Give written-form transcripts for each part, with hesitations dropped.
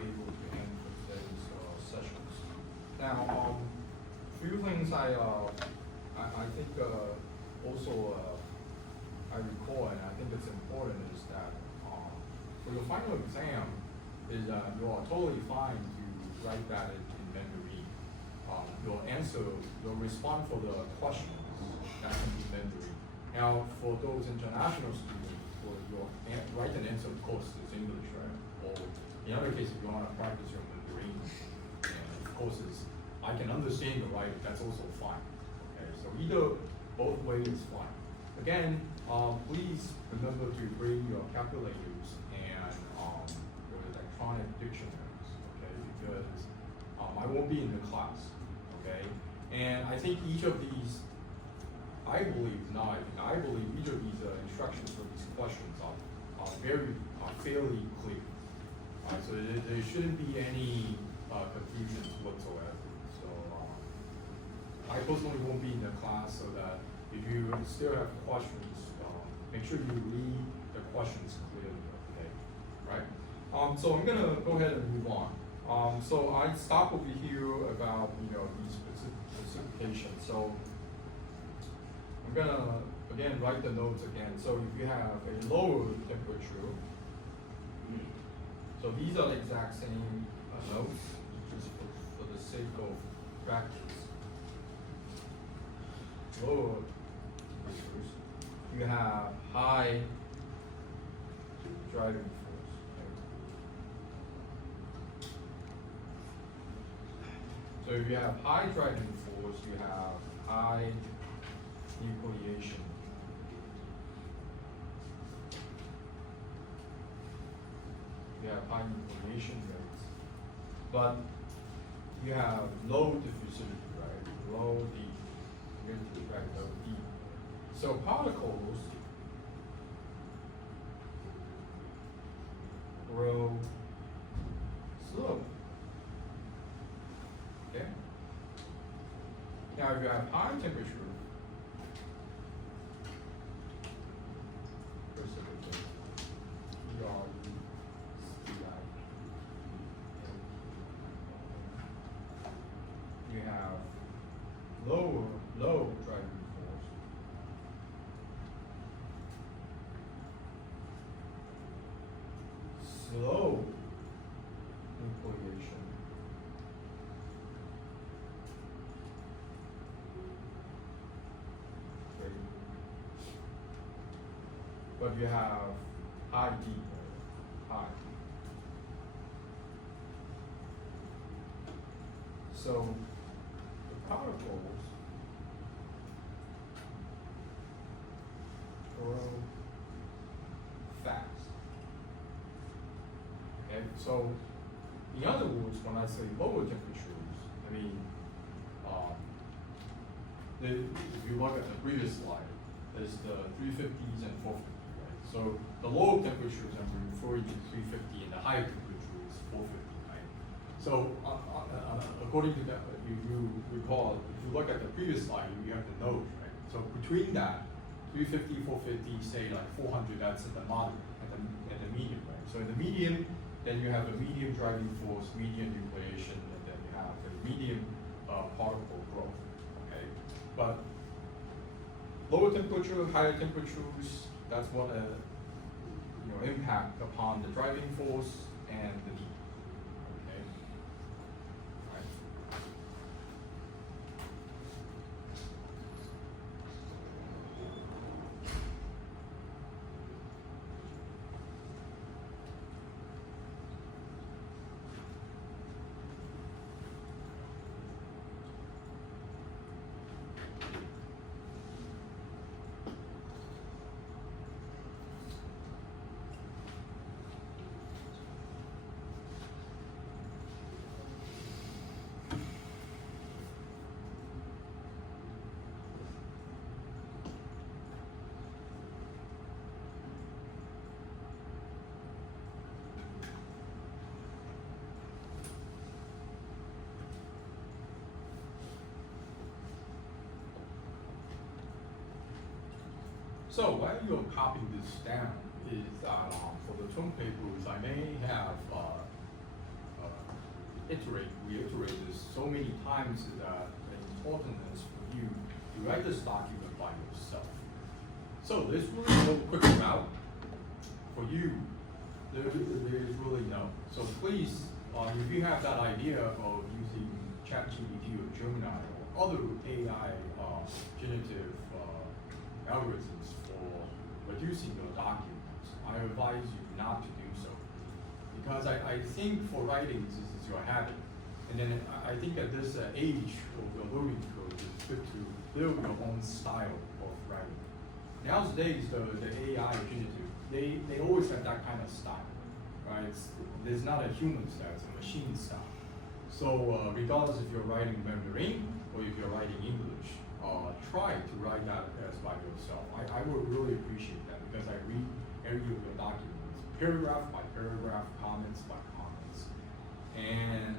able to end for today's sessions. Now, few things I think also I recall, and I think it's important, is that for your final exam, is you are totally fine to write that in Mandarin. Your answer, your response for the questions, that can be Mandarin. Now, for those international students, for your written answer, of course, is English, right? Or in other cases, if you want to practice your Mandarin, and of course, I can understand the writing, that's also fine. Okay, so either, both ways is fine. Again, please remember to bring your calculators and your electronic dictionaries, okay? Because I won't be in the class, okay? And I think each of these, I believe each of these instructions for these questions are fairly clear. So there shouldn't be any confusions whatsoever. So I personally won't be in the class, so that if you still have questions, make sure you read the questions clearly, okay? Right? So I'm gonna go ahead and move on. So I stop over here about these specifications. So I'm gonna again write the notes again. So if you have a lower temperature, so these are the exact same notes, just for the sake of practice. Lower temperatures, you have high driving force. Okay? So if you have high driving force, you have high nucleation. You have high nucleation rates, but you have low diffusivity, right? Low D. You're going to track low D. So particles grow slow. Okay? Now if you have high temperature, precipitate, you have low driving force. Slow nucleation. Okay. But you have high D, high. So the particles grow fast. Okay, so in other words, when I say lower temperatures, I mean, if you look at the previous slide, there's the 350s and 450, right? So the low temperatures I'm referring to 350, and the higher temperature is 450, right? So according to that, you recall, if you look at the previous slide, you have the node, right? So between that, 350, 450, say like 400, that's at the moderate, at the medium, right? So in the medium, then you have the medium driving force, medium nucleation, and then you have the medium particle growth, okay? But lower temperature, higher temperatures, that's what impact upon the driving force and the D. Okay? Right. So while you're copying this down, is that for the term papers, I may have reiterate this so many times that the importance for you to write this document by yourself. So there's really no quick route for you. There is really no. So please, if you have that idea of using ChatGPT or Gemini or other AI generative algorithms for producing your documents, I advise you not to do so. Because I think for writing, this is your habit. And then I think at this age of the learning curve, it's good to build your own style of writing. Nowadays, the AI generative, they always have that kind of style, right? There's not a human style, it's a machine style. So regardless if you're writing Mandarin or if you're writing English, try to write that as by yourself. I would really appreciate that because I read every of your documents, paragraph by paragraph, comments by comments. And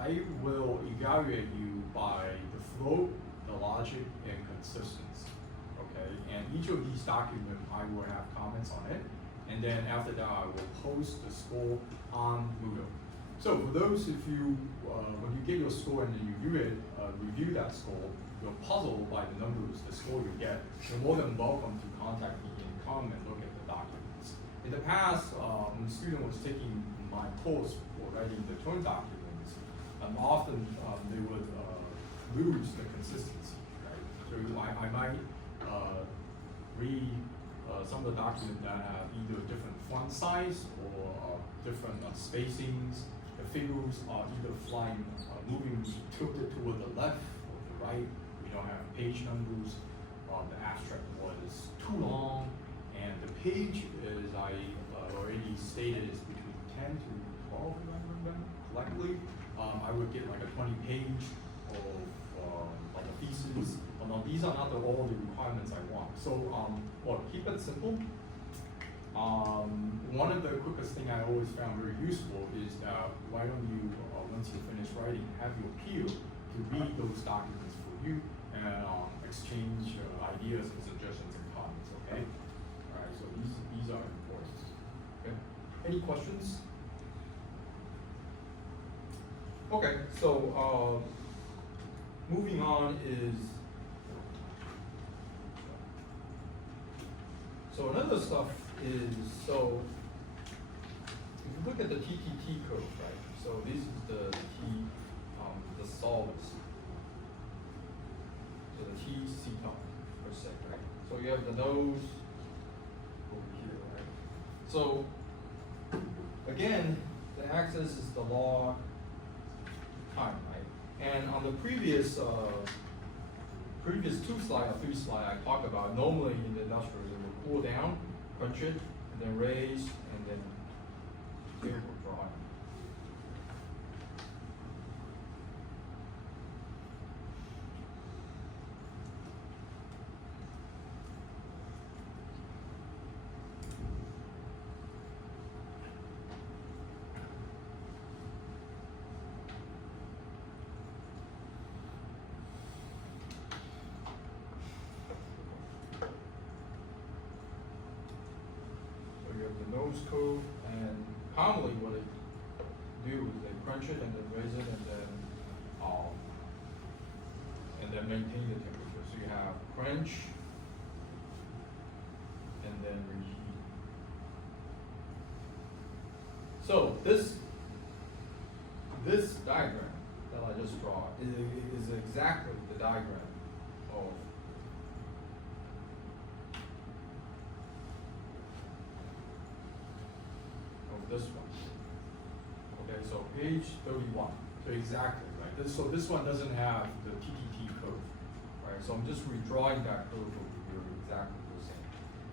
I will evaluate you by the flow, the logic, and consistency. Okay, and each of these documents I will have comments on it, and then after that I will post the score on Moodle. So for those if you, when you get your score and then you review that score, you're puzzled by the numbers, the score you get, you're more than welcome to contact me and come and look at the documents. In the past, when a student was taking my course for writing the term documents, often they would lose the consistency, right? So I might read some of the documents that have either different font size or different spacings. The figures are either flying, moving tilted toward the left or the right. We don't have page numbers. The abstract was too long, and the page is, I already stated, is between 10 to 12, if I remember correctly. I would get like a 20 page of the thesis. Now these are not all the requirements I want. So, well, keep it simple. One of the quickest thing I always found very useful is that why don't you, once you finish writing, have your peer to read those documents for you and exchange ideas and suggestions and comments, okay? All right, so these are important, okay? Any questions? Okay, so moving on is, so another stuff is, so if you look at the TTT code, right? So this is the T, the solids. So the T ceton per se, right? So you have the nose over here, right? So again, the axis is the log time, right? And on the previous two slide or three slide I talked about, normally in the industrial it will cool down, crunch it, and then raise, and then table drawing. Nose code, and commonly what they do is they crunch it and then raise it and then maintain the temperature. So you have crunch and then reheat. So this diagram that I just draw is exactly the diagram of this one. Okay, so page 31. So exactly, right? So this one doesn't have the TTT curve, right? So I'm just redrawing that curve over here exactly the same.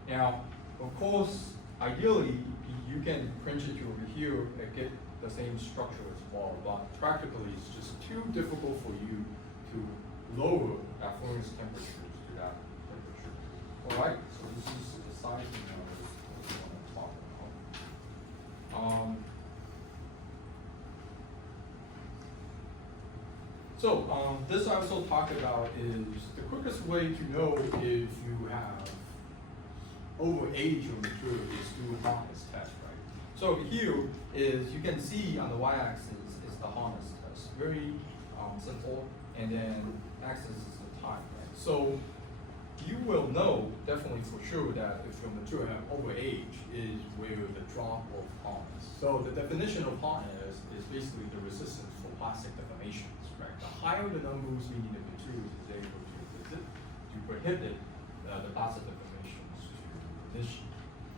Now, of course, ideally, you can print it over here and get the same structure as well, but practically it's just too difficult for you to lower that furnace temperature to that temperature. All right, so this is the sizing of what we want to talk about. This I also talked about is the quickest way to know if you have overaged your material is through a Hawkins test, right? So here is, you can see on the y-axis is the harness test. Very simple. And then next is the time. Right? So you will know definitely for sure that if your material have overage is where the drop of hardness. So the definition of hardness is basically the resistance for plastic deformations, right? The higher the numbers, meaning the material is able to prohibit the plastic deformations to initiate.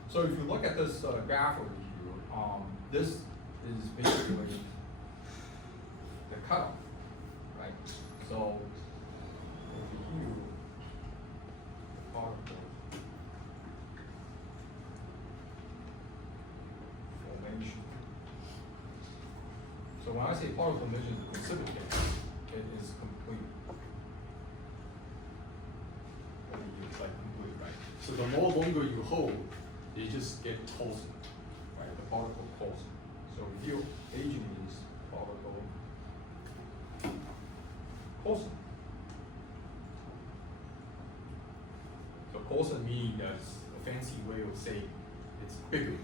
So if you look at this graph over here, this is basically the cutoff, right? So over here, the particle formation. So when I say particle formation is precipitate, it is complete. It's like complete, right? So the more longer you hold, they just get closer, right? The particle closer. So here, aging is particle closer. So closer means that's a fancy way of saying it's bigger,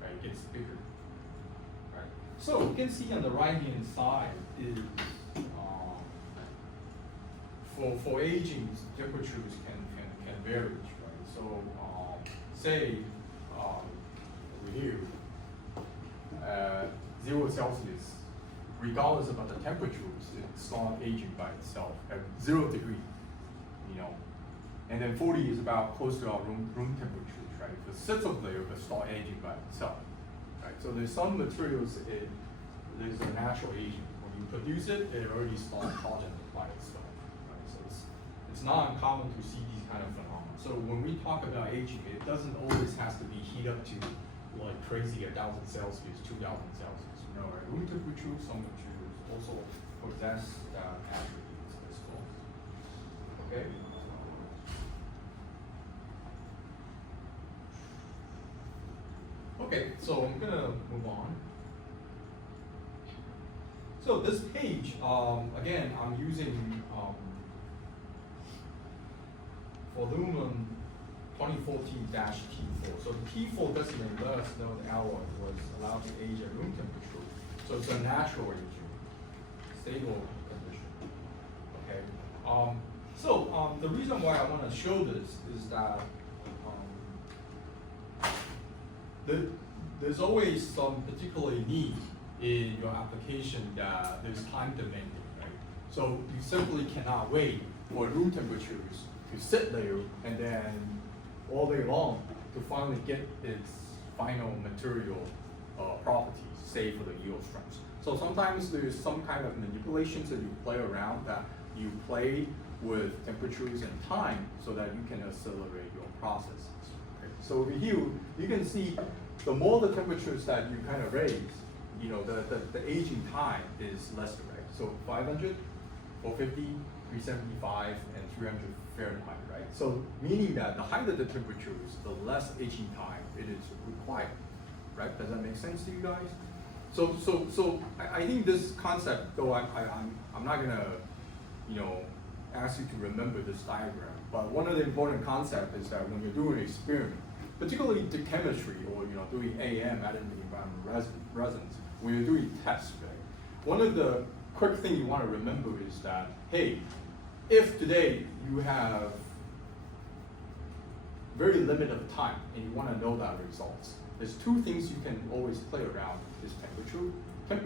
right? It gets bigger, right? So you can see on the right hand side is for aging, temperatures can vary, right? So say over here, 0 Celsius, regardless of the temperatures, it starts aging by itself at 0 degree, you know. And then 40 is about close to our room temperatures, right? If it sits up there, it starts aging by itself, right? So there's some materials, there's a natural aging. When you produce it, it already starts hardening by itself, right? So it's not uncommon to see these kind of phenomena. So when we talk about aging, it doesn't always have to be heat up to like crazy 1,000 Celsius, 2,000 Celsius. You know, right? Room temperature, some materials also possess that attributes as well. Okay. Okay, so I'm gonna move on. So this page, again, I'm using for aluminum 2014-T4. So the T4 doesn't let us know the alloy was allowed to age at room temperature. So it's a natural aging, stable condition. Okay. The reason why I want to show this is that there's always some particular need in your application that there's time demanding, right? So you simply cannot wait for room temperatures to sit there and then all day long to finally get its final material properties, say for the yield strengths. So sometimes there's some kind of manipulations that you play around, that you play with temperatures and time so that you can accelerate your processes. Okay? So over here, you can see the more the temperatures that you kind of raise, you know, the aging time is lesser, right? So 500, 450, 375, and 300 Fahrenheit, right? So meaning that the higher the temperatures, the less aging time it is required, right? Does that make sense to you guys? So I think this concept, though I'm not gonna, you know, ask you to remember this diagram, but one of the important concepts is that when you're doing an experiment, particularly to chemistry or, you know, doing AM, additive environment resins, when you're doing tests, right? One of the quick things you want to remember is that, hey, if today you have very limited time and you want to know that results, there's two things you can always play around: is temperature, right?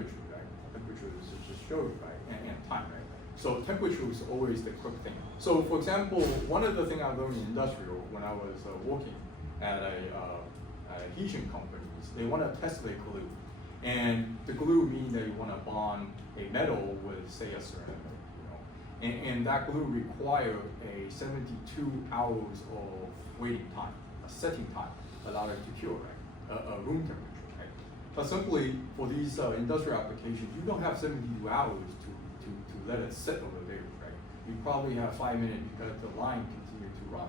Temperature is just show you, right? And time, right? So temperature is always the quick thing. So for example, one of the things I learned in industrial when I was working at a adhesion companies, they want to test their glue. And the glue means that you want to bond a metal with, say, a ceramic, you know. And that glue requires a 72 hours of waiting time, a setting time, allow it to cure, right? A room temperature, right? But simply for these industrial applications, you don't have 72 hours to let it sit over there, right? You probably have 5 minutes because the line continues to run.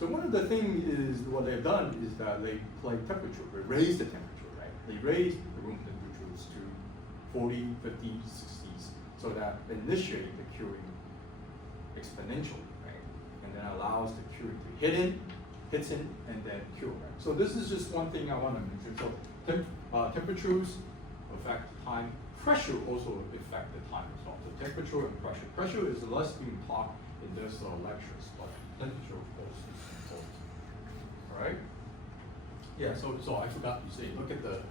So one of the things is what they've done is that they play temperature, they raise the temperature, right? They raise the room temperatures to 40, 50, 60s, so that initiate the curing exponentially, right? And then allows the curing to hits in, and then cure, right? So this is just one thing I want to mention. So temperatures affect time pressure also affect the time as well. So temperature and pressure. Pressure is less being taught in this lectures, but temperature of course is important. All right. Yeah. So I forgot to say. Look at the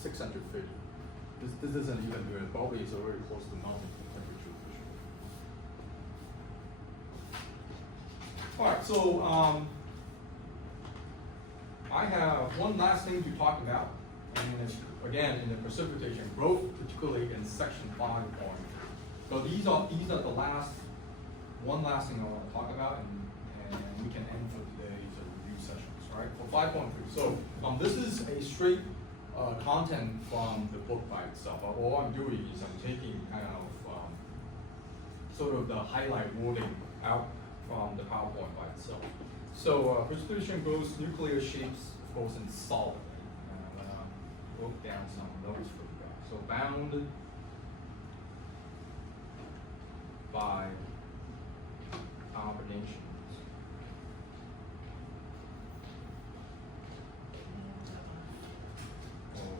650. This isn't even good. Probably it's already close to melting temperature for sure. All right. So I have one last thing to talk about, and it's again in the precipitation growth, particularly in section 5 point. So these are the one last thing I want to talk about, and we can end for today's review sessions, right? For 5.3. So this is a straight content from the book by itself. All I'm doing is I'm taking kind of sort of the highlight wording out from the PowerPoint by itself. So precipitation growth, nuclear shapes, of course, in solid. And wrote down some notes for you guys. So bound by combinations of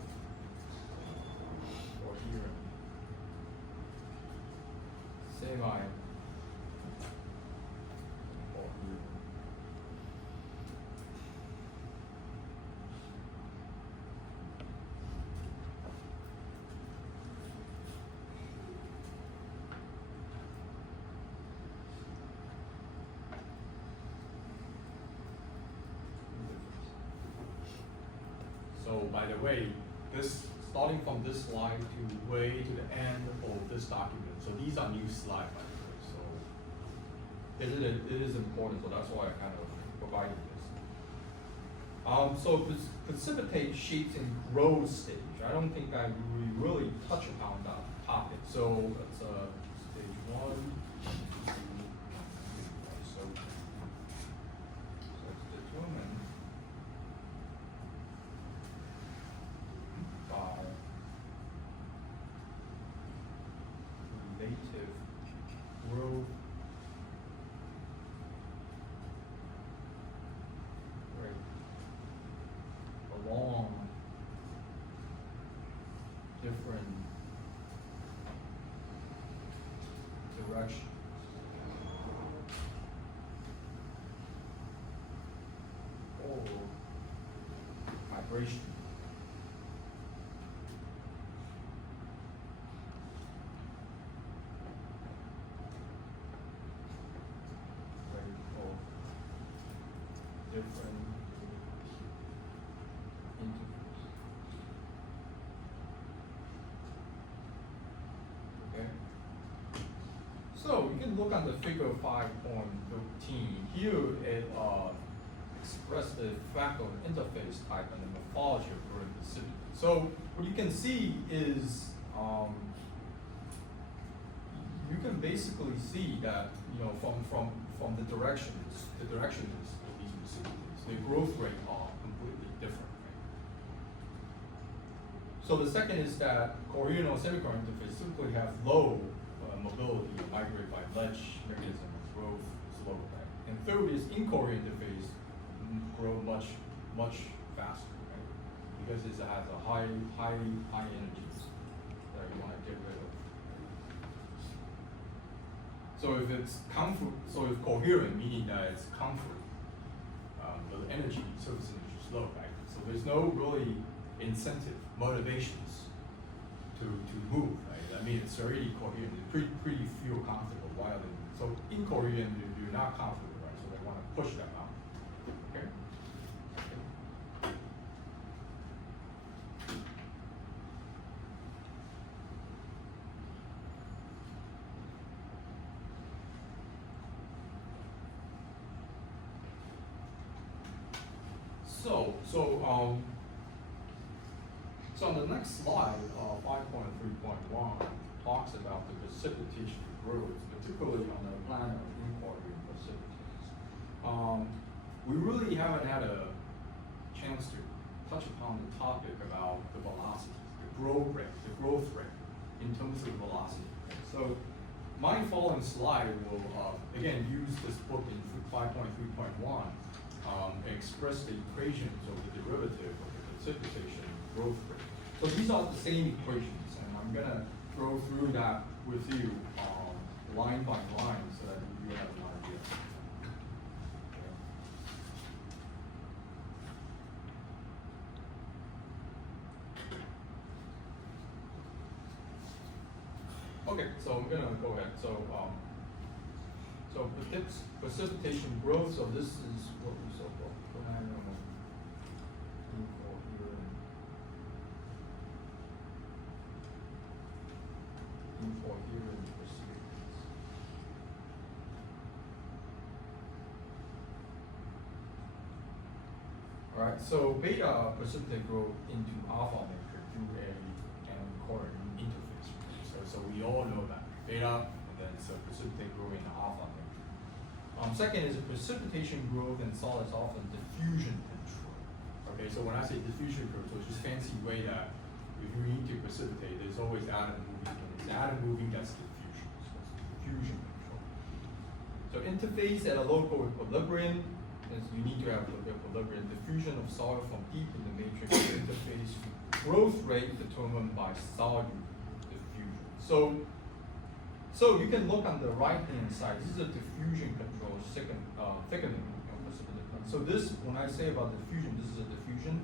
coherent semi-coherent So by the way, this starting from this slide to way to the end of this document. So these are new slides, by the way. So it is important. So that's why I kind of provided this. So precipitate shapes in growth stage. I don't think we really touch upon that topic. So it's stage 1, 2, 3. So it's determined by relative growth rate along different directions. Or vibration. Different intervals. Okay. So you can look on the figure 5.13. Here it expresses the effect of interface type and the morphology of fluid precipitant. So what you can see is you can basically see that from the directions of these precipitants, the growth rate are completely different. Right? So the second is that coherent or semi-coherent interface typically have low mobility and migrate by ledge mechanism and growth is low. Right? And third is incoherent interface grow much faster, right? Because it has a high energies that you want to get rid of. So if it's if coherent, meaning that it's comfort, the energy, surface energy is low, right? So there's no really incentive, motivations to move, right? I mean, it's already coherent, it's pretty feel comfortable, while so incoherent, you're not comfortable, right? So they want to push them out, okay? So on the next slide, 5.3.1 talks about the precipitation growth, particularly on the planet of incoherent precipitants. We really haven't had a chance to touch upon the topic about the velocity, the growth rate in terms of velocity. So my following slide will again use this book in 5.3.1. Express the equations of the derivative of the precipitation growth rate. So these are the same equations, and I'm gonna go through that with you line by line so that you have an idea. Okay, so I'm gonna go ahead. So precipitation growth. So this is what we saw. When I here and precipitates. All right. So beta precipitate grow into alpha matrix through an current interface. So we all know that beta, and then so precipitate grow in alpha matrix. Second is precipitation growth in solids often diffusion control. Okay, so when I say diffusion control, it's just fancy way that if you need to precipitate, there's always atom moving. When it's atom moving, that's diffusion. So it's diffusion control. So interface at a local equilibrium is you need to have local equilibrium. Diffusion of solid from deep in the matrix interface. Growth rate determined by solid diffusion. So you can look on the right-hand side. This is a diffusion control, thickening of precipitate. So this, when I say about diffusion, this is a diffusion,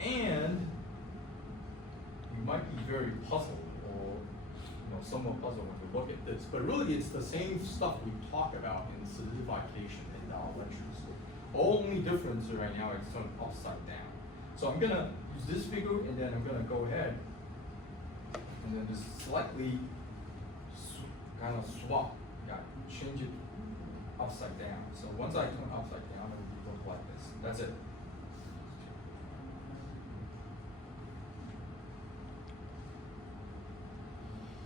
and you might be very puzzled, or somewhat puzzled when you look at this. But really, it's the same stuff we talk about in solidification in our lectures. Only difference right now is turned upside down. So I'm gonna use this figure, and then I'm gonna go ahead, and then just slightly kind of swap, change it upside down. So once I turn upside down, it will look like this. That's it.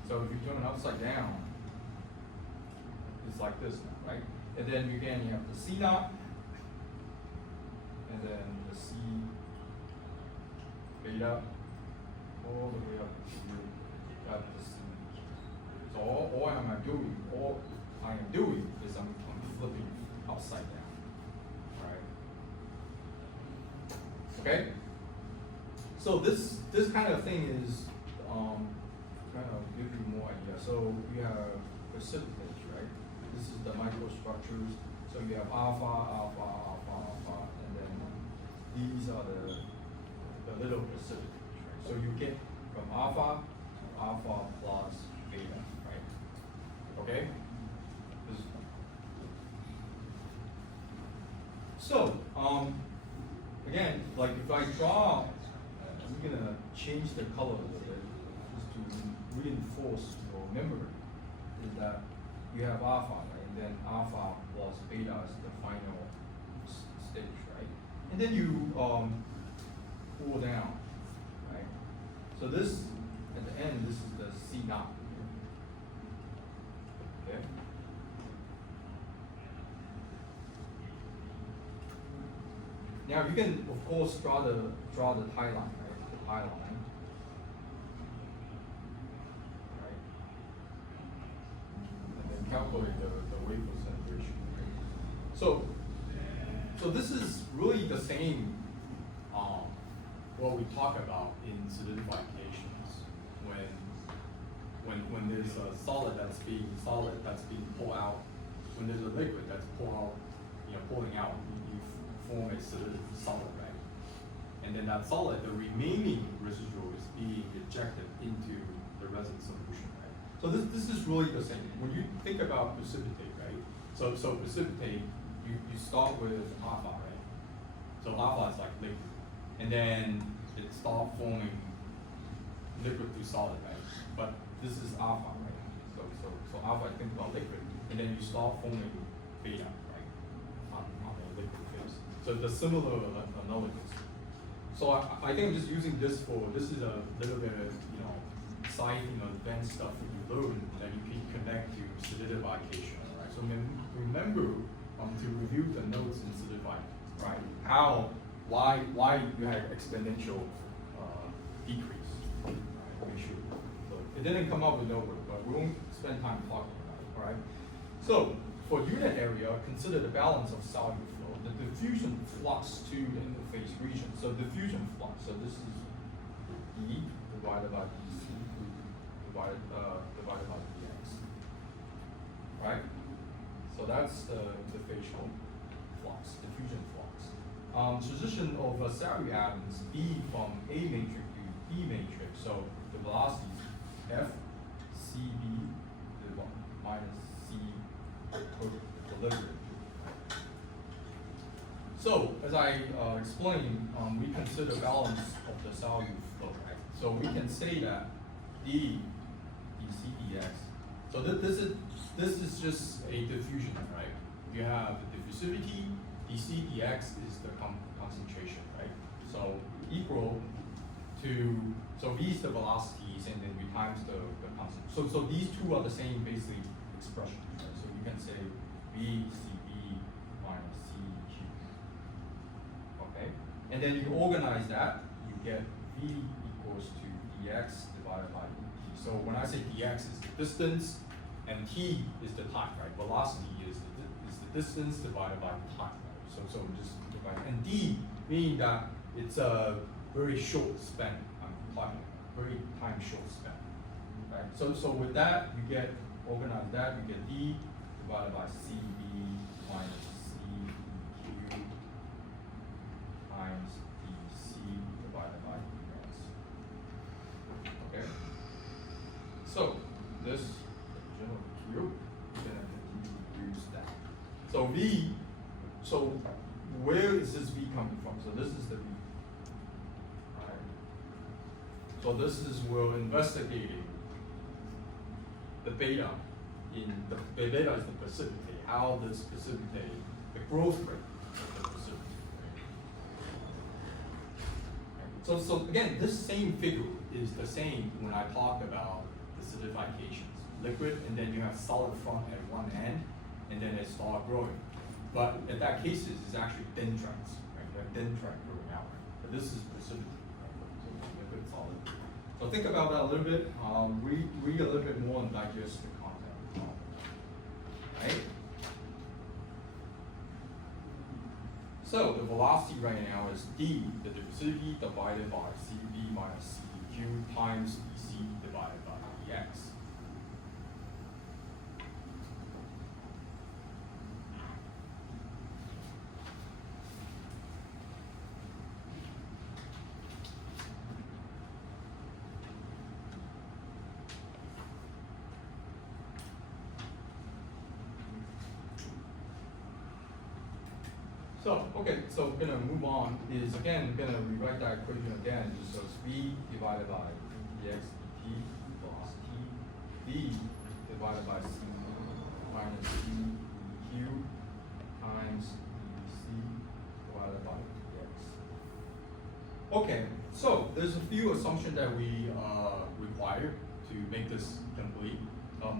So if you turn it upside down, it's like this now, right? And then again, you have the C naught, and then the C beta, all the way up to the C. So all I am doing is I'm flipping upside down. All right. Okay. So this kind of thing is kind of give you more idea. So you have precipitates, right? This is the microstructures. So you have alpha, and then these are the little precipitates, right? So you get from alpha to alpha plus beta. Okay? So, again, like if I draw, I'm gonna change the color a little bit just to reinforce your memory, is that you have alpha, right? And then alpha plus beta is the final stage, right? And then you cool down, right? So this, at the end, this is the C naught. Okay. Now you can, of course, draw the tie line, right? The tie line, right? And then calculate the weight percent ratio. So this is really the same what we talk about in solidifications when there's a solid that's being pulled out, when there's a liquid that's pulling out, you form a solid, right? And then that solid, the remaining residual is being ejected into the resin solution, right? So this is really the same. When you think about precipitate, right? So precipitate, you start with alpha, right? So alpha is like liquid, and then it starts forming liquid to solid, right? But this is alpha, right? So alpha, I think about liquid, and then you start forming beta, right? On a liquid phase. So the similar analogous. So I think I'm just using this is a little bit of, side, advanced stuff that you learn that you can connect to solidification, right? So remember to review the notes in solidify, right? Why you had exponential decrease, right? Make sure. So it didn't come up with nowhere, but we won't spend time talking about it, all right? So for unit area, consider the balance of solute flow, the diffusion flux to the interface region. So diffusion flux, so this is E divided by DC divided by dx. Right? So that's the facial flux, diffusion flux. Transition of Salary atoms B from A matrix to B matrix. So the velocity is F CB minus C equilibrium. So as I explained, we consider balance of the solute flow, right? So we can say that d dc dx. So this is just a diffusion, right? You have the diffusivity, dc dx is the concentration, right? So equal to, so v is the velocities, and then we times the constant. So these two are the same basically expression, right? So you can say v cb minus cq. Okay, and then you organize that, you get v equals to dx divided by dt. So when I say dx is the distance, and t is the time, right? Velocity is the distance divided by time, right? So just divide, and d meaning that it's a very short span. I'm talking very time short span, right? So with that you get organize that, you get d divided by cb minus cq times dc divided by dx. Okay. So this general cube, we're gonna use that. So v, so where is this v coming from? So this is the v. Right. So this is we're investigating the beta in the beta is the precipitate. How this precipitate, the growth rate of the precipitate. Right. So again, this same figure is the same when I talk about the acidifications. Liquid, and then you have solid front at one end, and then it start growing. But in that case, it's actually dendrites, right? You have dendrite growing out. But this is precipitate, right? So liquid, solid. So think about that a little bit. Read a little bit more and digest the content. Right? So the velocity right now is d, the diffusivity divided by cv minus cq times dc divided by dx. So, okay, so we're gonna move on, is again, we're gonna rewrite that equation again, just so it's v divided by dx dt, velocity, v divided by c minus c q times dc divided by dx. Okay, so there's a few assumptions that we require to make this complete.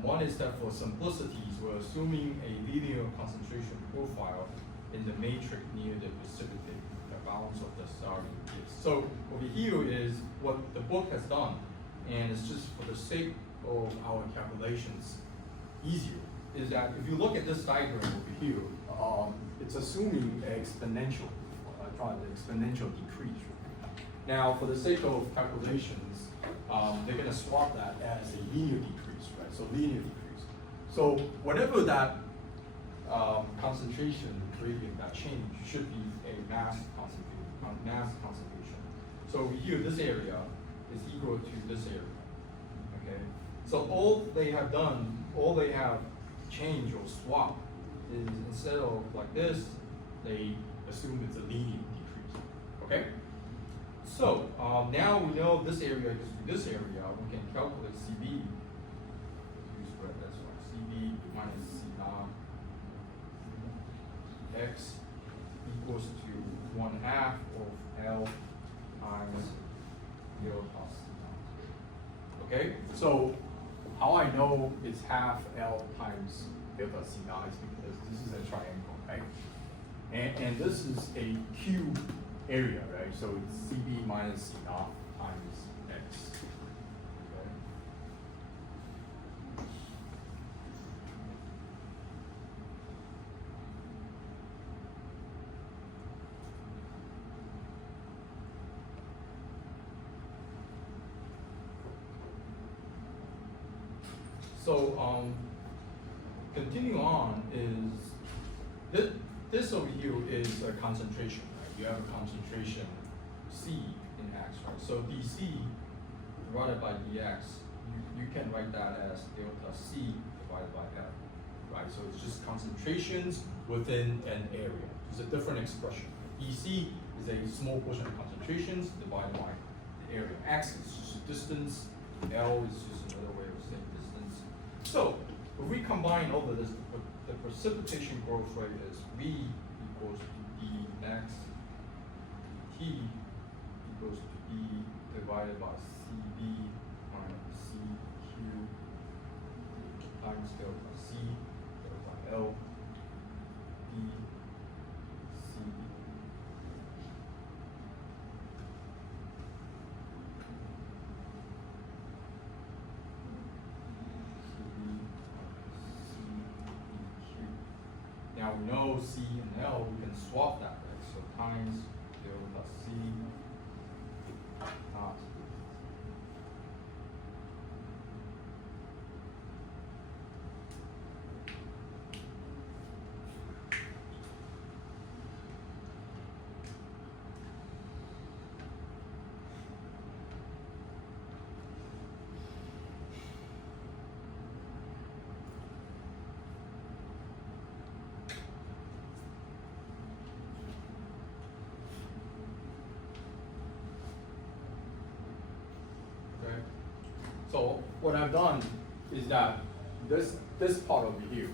One is that for simplicities, we're assuming a linear concentration profile in the matrix near the precipitate, the balance of the starting is. So over here is what the book has done, and it's just for the sake of our calculations easier, is that if you look at this diagram over here, it's assuming an exponential, exponential decrease. Now for the sake of calculations, they're gonna swap that as a linear decrease, right? So linear decrease. So whatever that concentration gradient, that change should be a mass concentration. So over here, this area is equal to this area. Okay. So all they have done, all they have changed or swapped is instead of like this, they assume it's a linear decrease. Okay. So now we know this area is to this area. We can calculate CB. Use spread that's right. CB minus C naught x equals to 1/2 of L times 0 plus C naught. Okay, so how I know it's half L times delta C naught is because this is a triangle, right? And this is a cube area, right? So it's CB minus C naught times X. Okay. So continue on is this over here is a concentration, right? You have a concentration C in X, right? So dC divided by dx, you can write that as delta C divided by F, right? So it's just concentrations within an area. It's a different expression. dC is a small portion of concentrations divided by the area. X is just distance, L is just another way of saying distance. So if we combine all of this, the precipitation growth rate is V equals to dx T equals to B divided by CB minus CQ times delta C delta L D C Now we know C and L, we can swap that, right? So times delta C naught. Okay. So what I've done is that this part over here,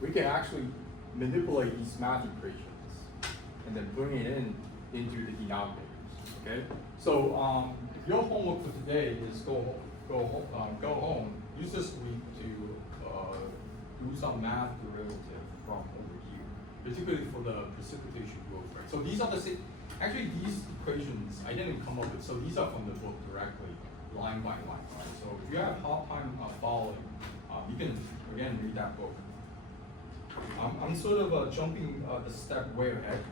we can actually manipulate these math equations and then bring it into the denominators. Okay. So if your homework for today is go home, use this week to do some math derivative from over here, particularly for the precipitation growth rate. So these are the same. Actually, these equations I didn't come up with. So these are from the book directly, line by line. Right? So if you have hard time following, you can again read that book. I'm sort of jumping the step way ahead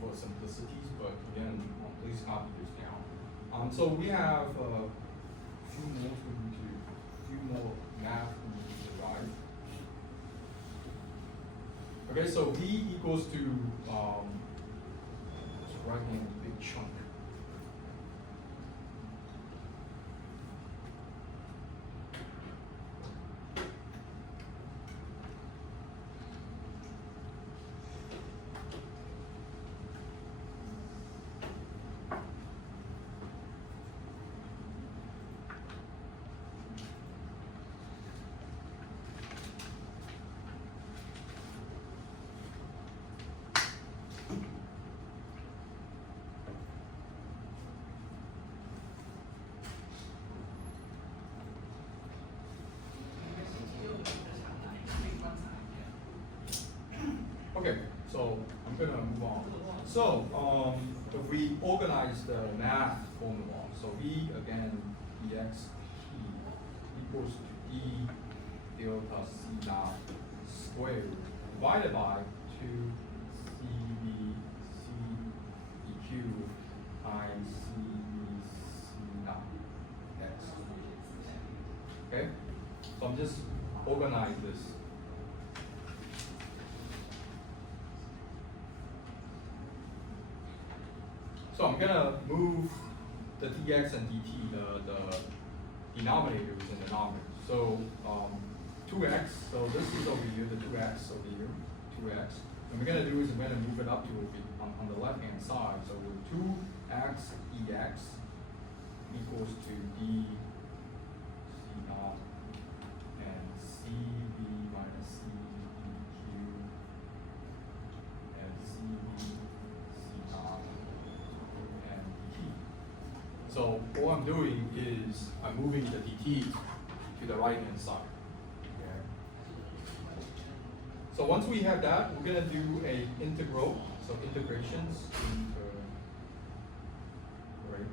for simplicities, but again, please copy this down. So we have a few more math we need to derive. Okay, so V equals to let's write in a big chunk. Okay, so I'm gonna move on. So if we organize the math formula, so V again dx t equals to E delta C naught squared divided by 2 CB CEQ times CB C naught x. Okay, so I'm just organize this. So I'm gonna move the dx and dt, the denominators and the numerators. So 2x, so this is over here, the 2x over here, 2x. What we're gonna do is we're gonna move it up to on the left hand side. So with 2x dx equals to d c naught and cb minus ceq and cb c naught. So all I'm doing is I'm moving the dt to the right hand side. Okay. So once we have that, we're gonna do a integral. So integrations. Right.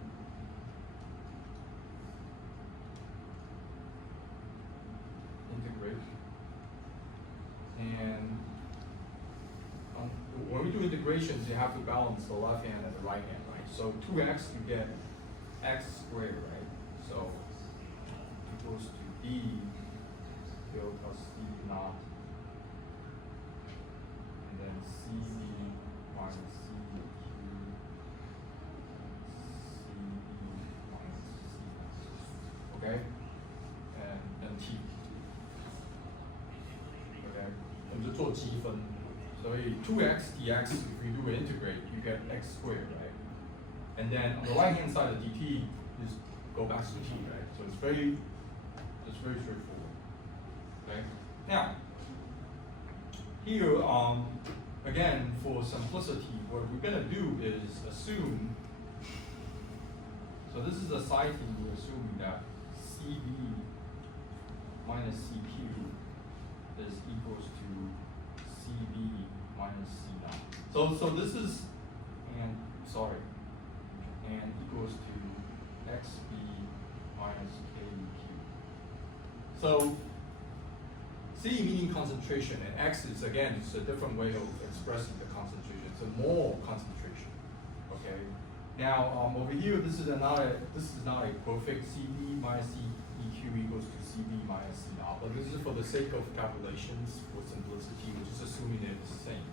Integrate. And when we do integrations, you have to balance the left hand and the right hand, right? So 2x you get x squared, right? So equals to d delta C naught, and then CB minus CQ, CB minus C naught. Okay? And T. Okay? 我们就做积分，所以 2x dx, if we do an integrate, you get x squared, right? And then on the right hand side of dt, just go back to t, right? So it's very straightforward. Okay? Now, here, again, for simplicity, what we're gonna do is assume, so this is a side thing, we're assuming that CB minus CQ is equals to CB minus C naught. So this is, and equals to XB minus KQ. So C meaning concentration, and X is again just a different way of expressing the concentration. It's a mole concentration. Okay. Now over here, this is not a perfect CB minus CEQ equals to CB minus C naught, but this is for the sake of calculations for simplicity, we're just assuming that it's the same,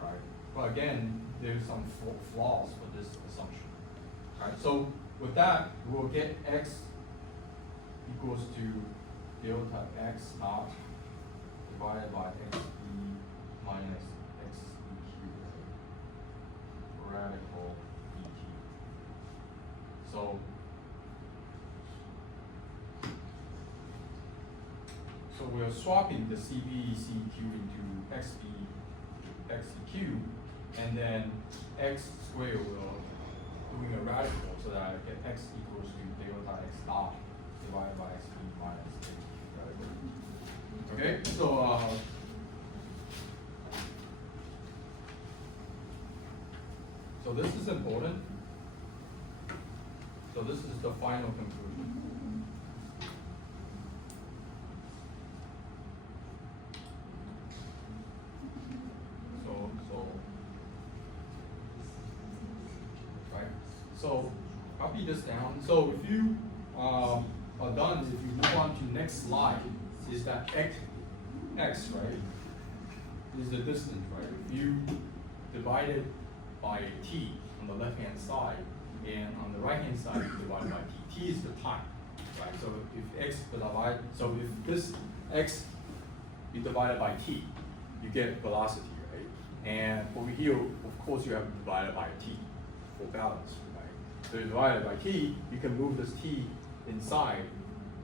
right? But again, there's some flaws for this assumption. Right, so with that, we'll get x equals to delta x naught divided by xb minus xeq radical dt. So we're swapping the CB, CQ into XB, XEQ, and then x squared will doing a radical so that I get x equals to delta x naught divided by xb minus xq radical. Okay, so this is important. So this is the final conclusion. So copy this down. So if you are done, if you move on to next slide, is that x, right, is the distance, right? If you divide it by t on the left-hand side, and on the right-hand side, you divide by t. T is the time, right? So if this x is divided by t, you get velocity, right? And over here, of course, you have to divide it by t for balance. So you divide it by t, you can move this t inside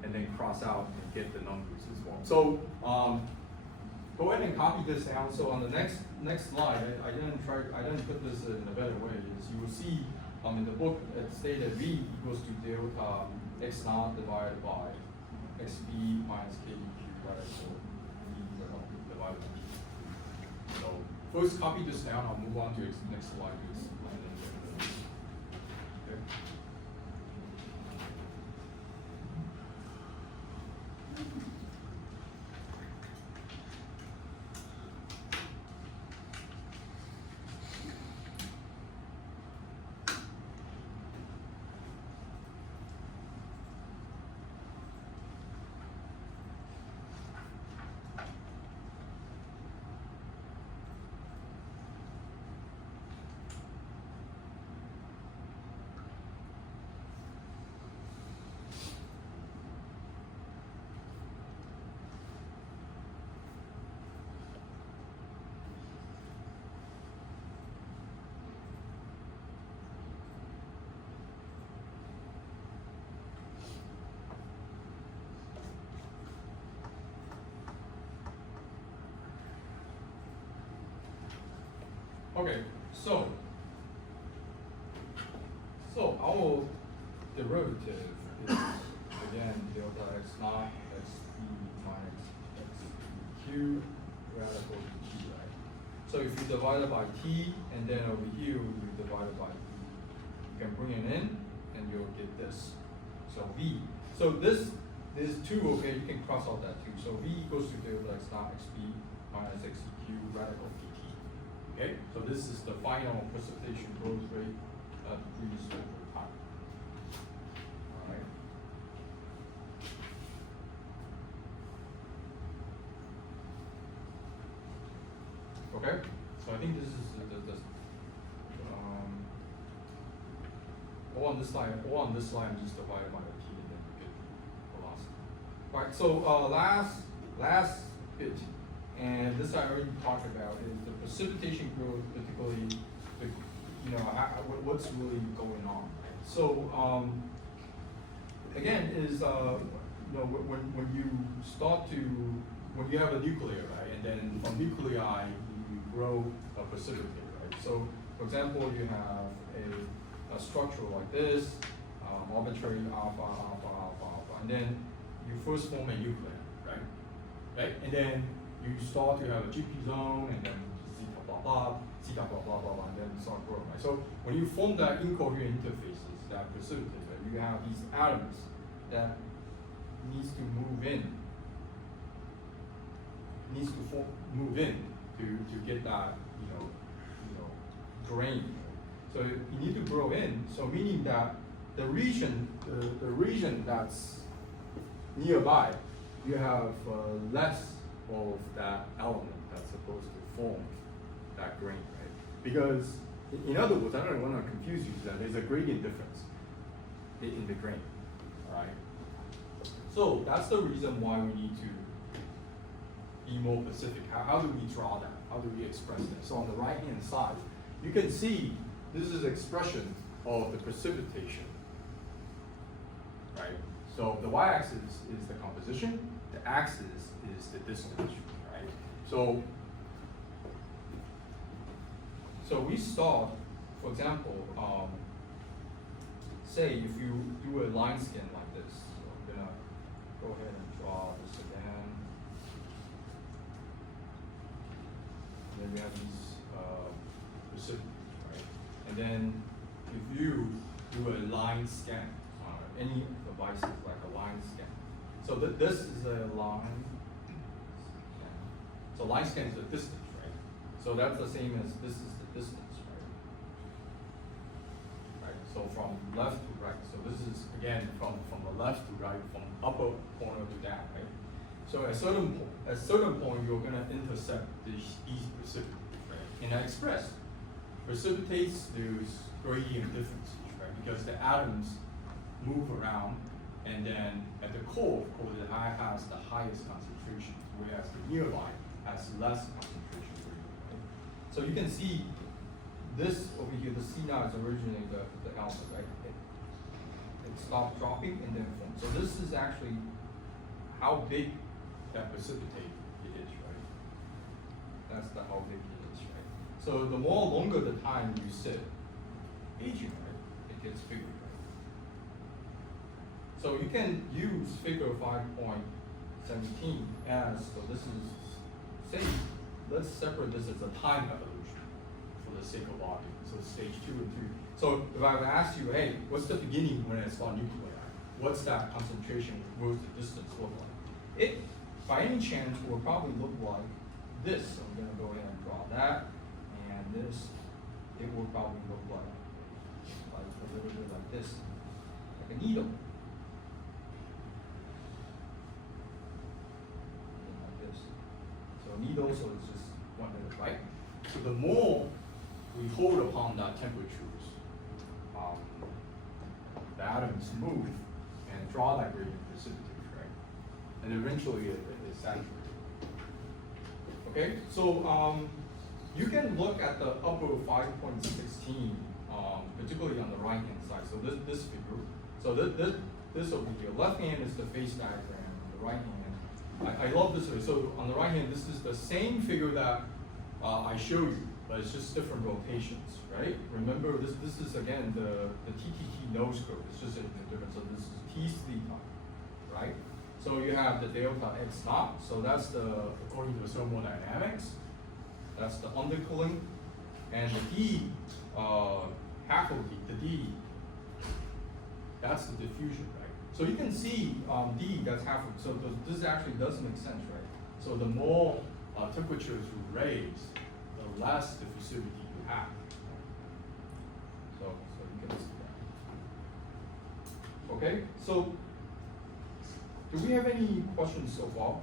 and then cross out and get the numbers as well. So go ahead and copy this down. So on the next slide, I didn't put this in a better way. Is you will see in the book it stated v equals to delta x naught divided by xb minus kdq radical v divided by t. So first copy this down. I'll move on to the next slide. Okay, so our derivative is again delta x naught xb minus xq radical t, right? So if you divide it by t, and then over here you divide it by t, you can bring it in, and you'll get this. So v. So this is 2, okay, you can cross out that 2. So v equals to delta x naught xb minus xeq radical dt. Okay, so this is the final precipitation growth rate decrease over time. All right. think this is all on this line, I'm just divided by the P and then get velocity. All right, so last bit, and this I already talked about, is the precipitation growth, particularly the, what's really going on. So again, is when you start to, when you have a nuclear, right, and then from nuclei you grow a precipitate, right? So for example, you have a structure like this, arbitrary alpha, alpha, alpha, alpha, and then you first form a nucleus, right? Right? And then you start to have a GP zone, and then zeta blah blah, zeta blah blah blah, and then start growing, right? So when you form that incoherent interfaces, that precipitate, right, you have these atoms that needs to move in, move in to get that, grain. So you need to grow in, so meaning that the region that's nearby, you have less of that element that's supposed to form that grain, right? Because, in other words, I don't want to confuse you, that there's a gradient difference in the grain, all right? So that's the reason why we need to be more specific. How do we draw that? How do we express that? So on the right-hand side, you can see this is expression of the precipitation, right? So the y-axis is the composition, the axis is the distance, right? So we start, for example, say if you do a line scan like this, so I'm gonna go ahead and draw this again. And then we have these precipitates, right? And then if you do a line scan, any devices like a line scan. So this is a line scan. So line scan is the distance, right? So that's the same as this is the distance, right? So from left to right. So this is again from the left to right, from upper corner to down, right? So at certain point you're gonna intercept these precipitates, right? And I express precipitates, there's gradient differences, right? Because the atoms move around, and then at the core, of course, it has the highest concentration, whereas the nearby has less concentration gradient, right? So you can see this over here, the C naught is originally the element, right? It stopped dropping and then formed. So this is actually how big that precipitate it is, right? That's how big it is, right? So the more longer the time you sit aging, right, it gets bigger, right? So you can use figure 5.17 as, so this is, say, let's separate this as a time evolution for the sake of argument. So stage 2 and 3. So if I asked you, hey, what's the beginning when it's on nuclei? What's that concentration? What's the distance look like? It, by any chance, will probably look like this. So I'm going to go ahead and draw that. And this, it will probably look like a little bit like this, like a needle. Like this. So a needle, so it's just 1 minute, right? So the more we hold upon that temperatures, the atoms move and draw that gradient precipitate, right? And eventually it saturates. Okay, so you can look at the upper 5.16, particularly on the right hand side. So this figure, so this over here, left hand is the phase diagram, on the right hand. I love this way. So on the right hand, this is the same figure that I showed you, but it's just different rotations, right? Remember, this is again the TTT nose curve. It's just a different. So this is T theta, right? So you have the delta x naught. So that's according to the thermodynamics, that's the undercooling, and the D, half of the D, that's the diffusion, right? So you can see D, that's half of. So this actually does make sense, right? So the more temperatures you raise, the less diffusivity you have. So you can see that. Okay, so do we have any questions so far?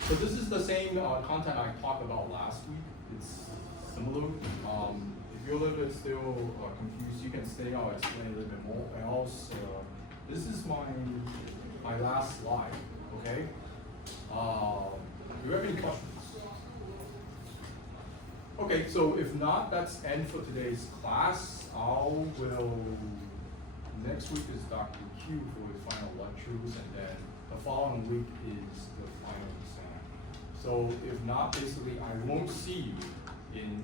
So this is the same content I talked about last week. it's similar. If you're a little bit still confused, you can stay. I'll explain a little bit more. And also, this is my last slide. Okay. Do you have any questions? Okay, so if not, that's end for today's class. Next week is Dr. Q for his final lectures, and then the following week is the final exam. So if not, basically, I won't see you in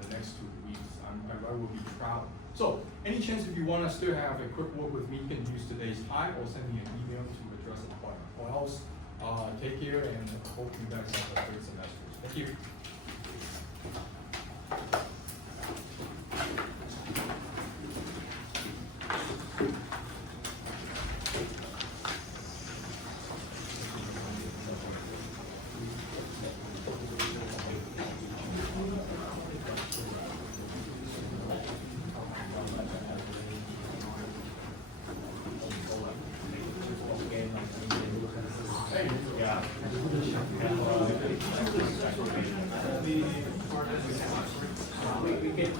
the next 2 weeks. I will be traveling. So any chance if you want us to have a quick word with me, you can use today's time or send me an email to address the appointment. Or else, take care and hope you guys have a great semester. Thank you. We can